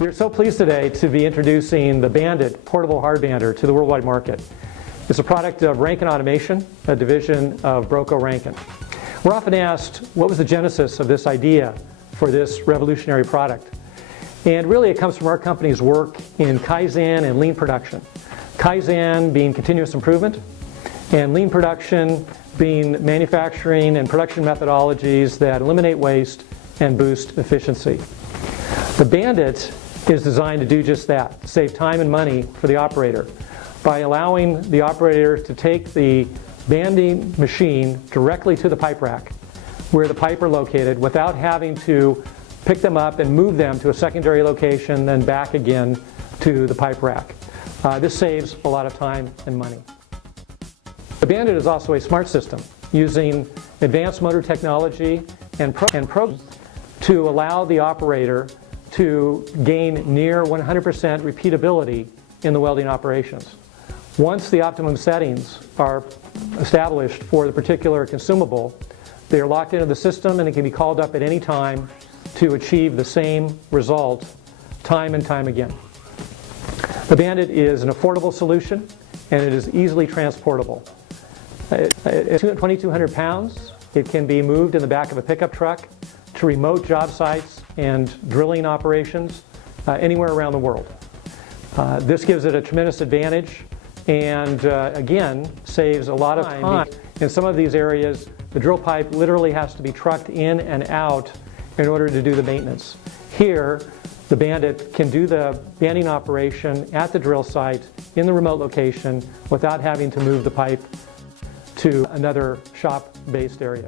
We're so pleased today to be introducing the BandIt portable hardbander to the worldwide market. It's a product of Rankin Automation, a division of Broco Rankin. We're often asked, what was the genesis of this idea for this revolutionary product? And really it comes from our company's work in Kaizen and lean production. Kaizen being continuous improvement, and lean production being manufacturing and production methodologies that eliminate waste and boost efficiency. The BandIt is designed to do just that, save time and money for the operator by allowing the operator to take the banding machine directly to the pipe rack where the pipe are located without having to pick them up and move them to a secondary location, then back again to the pipe rack. This saves a lot of time and money. The BandIt is also a smart system using advanced motor technology and programs to allow the operator to gain near 100% repeatability in the welding operations. Once the optimum settings are established for the particular consumable, they are locked into the system and it can be called up at any time to achieve the same result time and time again. The BandIt is an affordable solution and it is easily transportable. At 2,200 pounds, it can be moved in the back of a pickup truck to remote job sites and drilling operations anywhere around the world. This gives it a tremendous advantage and again saves a lot of time. In some of these areas, the drill pipe literally has to be trucked in and out in order to do the maintenance. Here, the BandIt can do the banding operation at the drill site in the remote location without having to move the pipe to another shop-based area.